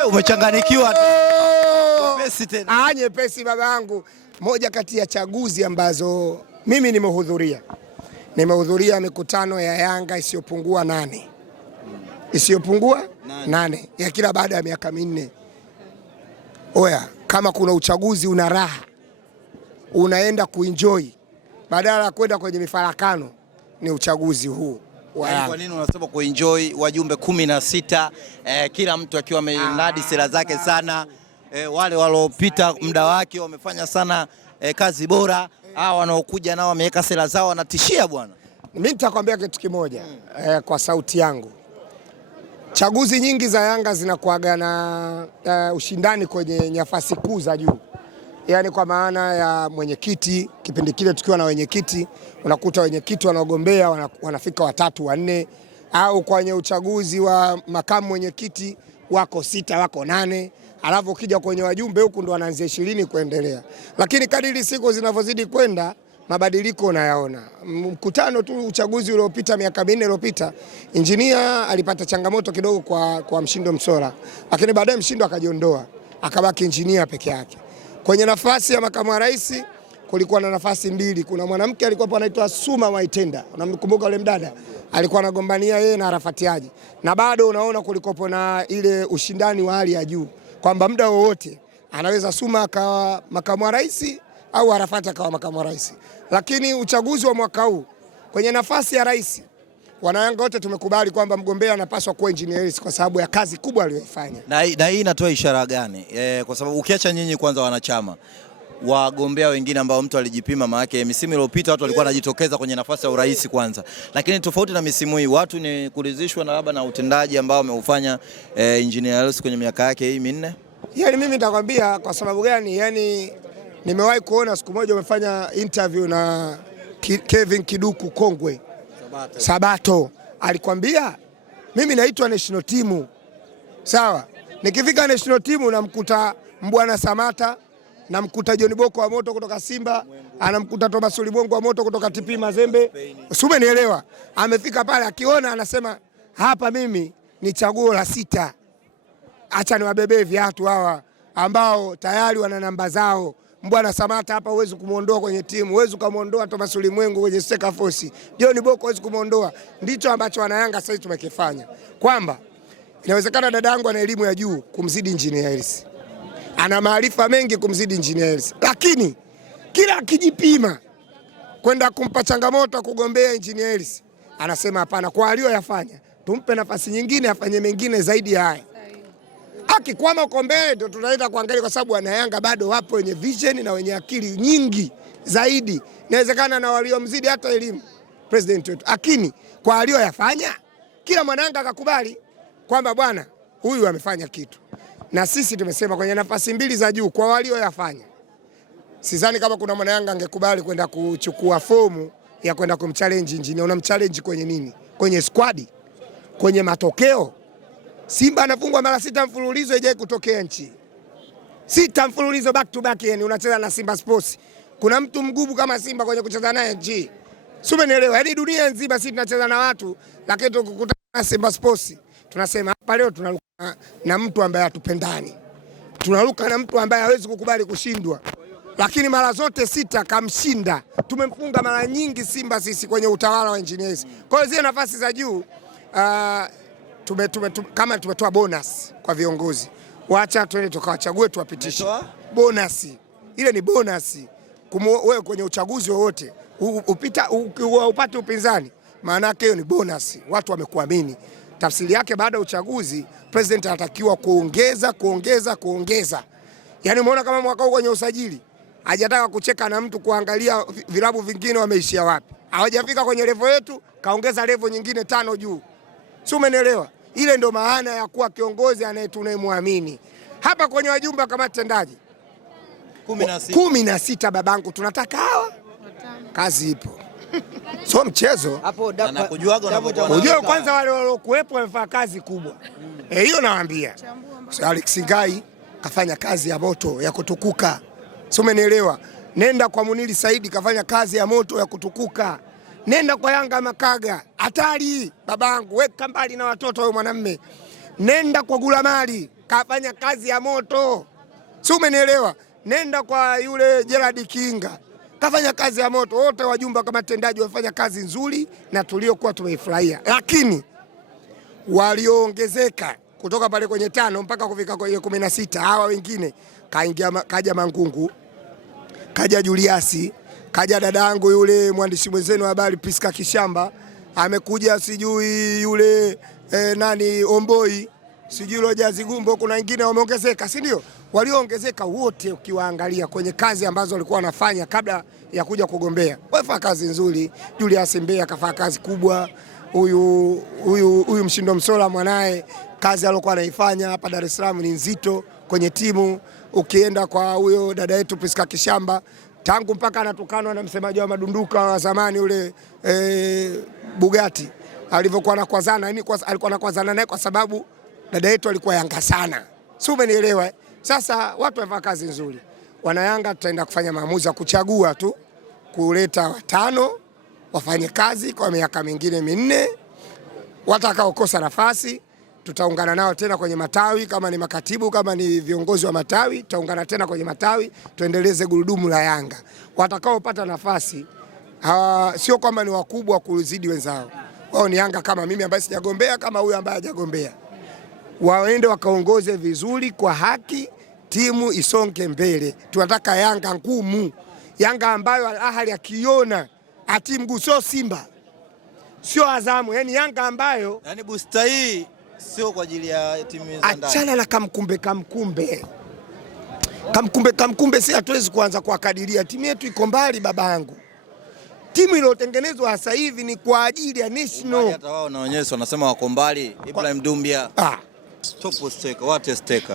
Wewe umechanganikiwa tu. Nyepesi tena. Nyepesi baba yangu. Moja kati ya chaguzi ambazo mimi nimehudhuria mikutano ya Yanga isiyopungua 8. Isiyopungua 8 ya kila baada ya miaka 4. Oya, kama kuna uchaguzi una raha, unaenda kuenjoy badala ya kwenda kwenye mifarakano, ni uchaguzi huu. Kwa nini unasema kuenjoy? Wajumbe 16, kila mtu akiwa amenadi sera zake sana. Wale waliopita muda wake wamefanya sana kazi bora. Hao wanaokuja nao wameweka sera zao, wanatishia bwana. Mimi nitakwambia kitu kimoja kwa sauti yangu. Chaguzi nyingi za Yanga zinakuaga na ushindani kwenye nafasi kuu za juu. Yaani kwa maana ya mwenyekiti, kipindi kile tukiwa na wenyekiti, unakuta wenyekiti wanaogombea wanafika 3, 4, au kwenye uchaguzi wa makamu mwenyekiti wako 6, wako 8, alafu ukija kwenye wajumbe huku ndo wanaanzia 20 kuendelea. Lakini kadiri siku zinavyozidi kwenda, mabadiliko unayaona. Mkutano tu uchaguzi uliopita miaka 4 iliyopita, Engineer alipata changamoto kidogo kwa Mshindo Msola, lakini baadaye Mshindo akajiondoa, akabaki Engineer peke yake. Kwenye nafasi ya makamu wa rais kulikuwa na nafasi 2. Kuna mwanamke alikuwa anaitwa Suma Waitenda, unamkumbuka yule mdada? Alikuwa anagombania yeye na Arafati Haji. Na bado unaona kulikopo na ile ushindani wa hali ya juu kwamba muda wowote anaweza Suma akawa makamu wa rais au Arafati akawa makamu wa rais. Lakini uchaguzi wa mwaka huu kwenye nafasi ya rais, Wanayanga wote tumekubali kwamba mgombea anapaswa kuwa Engineer kwa sababu ya kazi kubwa aliyoifanya. Na hii inatoa ishara gani? Kwa sababu ukiacha nyinyi kwanza wanachama, wagombea wengine ambao mtu alijipima, maana yake misimu iliyopita watu walikuwa wanajitokeza kwenye nafasi ya urais kwanza. Lakini tofauti na misimu hii, watu ni kuridhishwa na labda na utendaji ambao ameufanya Engineer kwenye miaka yake hii 4. Yaani mimi nitakwambia kwa sababu gani, yani nimewahi kuona siku moja umefanya interview na Kevin Kiduku Kongwe Sabato. Alikwambia mimi naitwa national team. Sawa. Nikifika national team namkuta Mbwana Samata, namkuta John Boko wa Moto kutoka Simba, anamkuta Thomas Ulimwengu wa Moto kutoka TP Mazembe. Umenielewa? Amefika pale akiona anasema hapa mimi ni chaguo la 6. Acha niwabebee viatu hawa ambao tayari wana namba zao. Mbwana Samata hapa huwezi kumuondoa kwenye timu, huwezi kumuondoa Thomas Ulimwengu kwenye Seka Force. John Boko huwezi kumuondoa. Ndicho ambacho wanayanga sasa tumekifanya. Kwamba inawezekana dadangu ana elimu ya juu kumzidi Engineer. Ana maarifa mengi kumzidi Engineer. Lakini kila akijipima kwenda kumpa changamoto kugombea Engineer, anasema hapana, kwa aliyoyafanya tumpe nafasi nyingine afanye mengine zaidi ya haya. Akikwama uko mbele ndio tunaenda kuangalia, kwa sababu wanayanga bado wapo wenye vision na wenye akili nyingi zaidi. Inawezekana na waliomzidi hata elimu president wetu. Lakini kwa aliyoyafanya kila mwanayanga akakubali kwamba bwana huyu amefanya kitu. Na sisi tumesema kwenye nafasi 2 za juu kwa walioyafanya, sidhani kama kuna mwanayanga angekubali kwenda kuchukua fomu ya kwenda kumchallenge Engineer. Unamchallenge kwenye nini? Kwenye squad? Kwenye matokeo? Simba anafungwa mara 6 mfululizo, haijawahi kutokea nchi. 6 mfululizo back to back, yani unacheza na Simba Sports. Kuna mtu mgumu kama Simba kwenye kucheza naye nchi? Si umenielewa? Yaani dunia nzima sisi tunacheza na watu, lakini tukikutana na Simba Sports tunasema hapa leo tunaruka na mtu ambaye hatupendani. Tunaruka na mtu ambaye hawezi kukubali kushindwa. Lakini mara zote 6 kamshinda. Tumemfunga mara nyingi Simba sisi kwenye utawala wa Engineers. Kwa hiyo zile nafasi za juu kama tumetoa bonus kwa viongozi, wacha twende tukawachague tuwapitishe. Bonus ile ni bonus. Wewe kwenye uchaguzi wowote upate upinzani, maana yake hiyo ni bonus. Watu wamekuamini. Tafsiri yake baada ya uchaguzi president anatakiwa kuongeza. Yaani umeona kama mwaka huu kwenye usajili hajataka kucheka na mtu kuangalia vilabu vingine wameishia wapi. Hawajafika kwenye level yetu, kaongeza level nyingine 5 juu. Si umenielewa? Ile ndo maana ya kuwa kiongozi tunayemwamini. Hapa kwenye wajumbe kama tendaji 16 babangu, tunataka hawa. Kazi ipo. So mchezo. Unajua kwanza wale waliokuepo wamefanya kazi kubwa. Hiyo nawaambia. So Alex Ngai kafanya kazi ya moto ya kutukuka. Si umenielewa? Nenda kwa Munili Saidi kafanya kazi ya moto ya kutukuka. Nenda kwa Yanga Makaga, hatari babangu, weka mbali na watoto wewe mwanamume. Nenda kwa Gulamali kafanya kazi ya moto, si umenielewa? Nenda kwa yule Gerard Kinga, kafanya kazi ya moto. Wote wajumbe kama tendaji wamefanya kazi nzuri na tuliokuwa tumeifurahia, lakini walioongezeka kutoka pale kwenye 5 mpaka kufika kwenye 16, hawa wengine kaja Mangungu, kaja Juliasi, kaja dadangu yule mwandishi mwenzenu wa habari Priska Kishamba, amekuja sijui yule nani Omboi, sijui Rojazi Gumbo, kuna wengine wameongezeka, si ndio? Walioongezeka wote ukiwaangalia kwenye kazi ambazo walikuwa wanafanya kabla ya kugombea, wafanya kazi nzuri. Julius Mbea kafanya kazi kubwa, huyu Mshindo Msola mwanae kazi aliyokuwa anaifanya hapa Dar es Salaam ni nzito kwenye timu. Ukienda kwa huyo dada yetu Priska Kishamba, tangu mpaka anatukanwa na msemaji wa madunduka wa zamani ule Bugatti alivyokuwa anakwazana, yani alikuwa anakwazana naye kwa sababu dada yetu alikuwa Yanga sana, si umenielewa? Sasa watu wafanya kazi nzuri, wana Yanga tutaenda kufanya maamuzi ya kuchagua tu kuleta 5 wafanye kazi kwa miaka mingine 4. Watakaokosa nafasi tutaungana nao tena kwenye matawi, kama ni makatibu, kama ni viongozi wa matawi, tutaungana tena kwenye matawi tuendeleze gurudumu la Yanga. Watakaopata nafasi sio kwamba ni wakubwa kuzidi wenzao, wao ni Yanga kama mimi ambaye sijagombea, kama huyu ambaye hajagombea. Waende wakaongoze vizuri kwa haki, timu isonge mbele. Tunataka Yanga ngumu, Yanga ambayo Al Ahly akiona atimgu, sio Simba, sio Azamu, yani Yanga ambayo yani booster hii sio kwa ajili ya timu za ndani. Achana na kamkumbe, si hatuwezi kuanza kuakadiria. Timu yetu iko mbali babangu. Timu iliyotengenezwa sasa hivi ni kwa ajili ya national. Hata wao na wenyewe wanasema wako mbali. Ibrahim Dumbia. Top steka, what steka.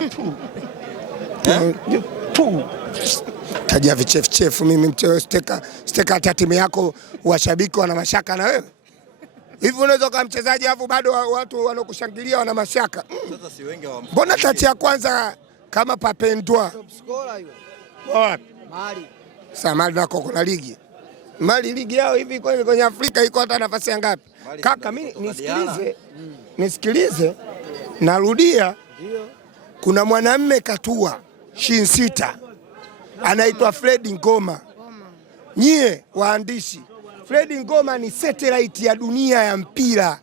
Kaja vichefu mimi mteo steka hata timu yako washabiki wana mashaka na wewe. Hivi unaweza kama mchezaji alafu bado watu wanokushangilia wana mashaka. Sasa si wengi wa mbona tachi ya kwanza kama Papendwa top scorer hiyo. Mali. Sasa Mali nako kuna ligi. Mali ligi yao hivi kwenye Afrika iko hata nafasi ya ngapi? Kaka mimi nisikilize. Narudia. Kuna mwanamume katua shin sita anaitwa Fred Ngoma. Nyie waandishi, Fred Ngoma ni satellite ya dunia ya mpira.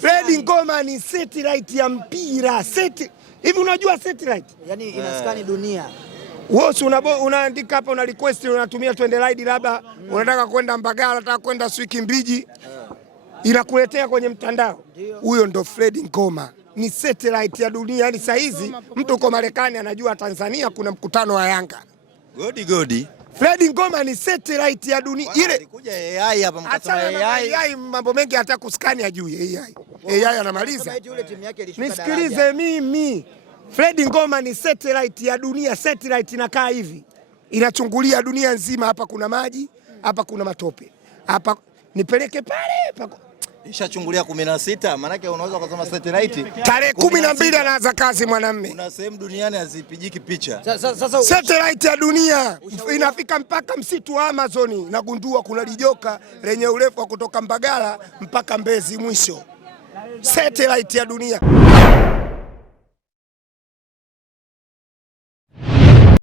Fred Ngoma ni satellite ya mpira. Hivi unajua satellite? Yaani inaskani dunia. Wewe unaandika hapa, una request, unatumia twende ride, labda unataka kwenda Mbagala, unataka kwenda Swiki Mbiji, inakuletea kwenye mtandao. Huyo ndo Fred Ngoma, ni satellite ya dunia. Yani saa hizi mtu uko Marekani anajua Tanzania kuna mkutano wa Yanga. Godi. Fred Ngoma ni satellite ya dunia. Ile ilikuja AI hapa mkataba AI mambo mengi hata kuskani ajui AI anamaliza. Nisikilize mimi. Fred Ngoma ni satellite ya dunia. Satellite inakaa hivi, inachungulia dunia nzima. Hapa kuna maji, hapa kuna matope, hapa nipeleke pale. Ishachungulia 16, maana yake unaweza kusema satellite tarehe 12 anaanza kazi mwanamume. Kuna sehemu duniani hazipigiki picha. Sasa satellite ya dunia inafika mpaka msitu wa Amazon, nagundua kuna lijoka lenye urefu wa kutoka Mbagala mpaka Mbezi mwisho. Satellite ya dunia.